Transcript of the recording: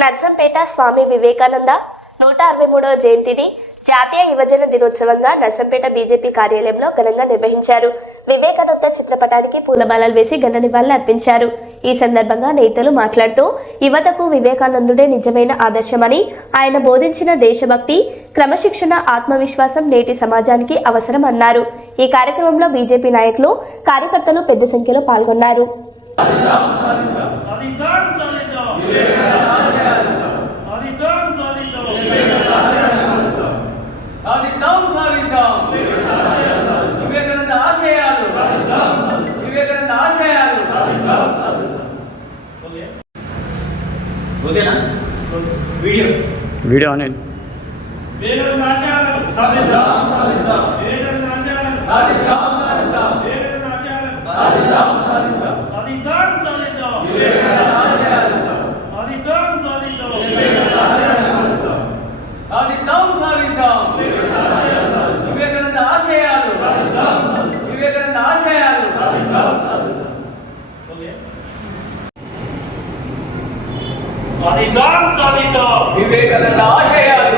నర్సంపేట స్వామి వివేకానంద 163వ జయంతిని జాతీయ యువజన దినోత్సవంగా నర్సంపేట బీజేపీ కార్యాలయంలో ఘనంగా నిర్వహించారు. వివేకానంద చిత్రపటానికి పూలమాలలు వేసి ఘన నివాళులు అర్పించారు. ఈ సందర్భంగా నేతలు మాట్లాడుతూ యువతకు వివేకానందుడే నిజమైన ఆదర్శమని, ఆయన బోధించిన దేశభక్తి, క్రమశిక్షణ, ఆత్మవిశ్వాసం నేటి సమాజానికి అవసరం అన్నారు. ఈ కార్యక్రమంలో బీజేపీ నాయకులు, కార్యకర్తలు పెద్ద సంఖ్యలో పాల్గొన్నారు. వీడియో ఆన్ అయింది. వివేకానంద ఆశయాలు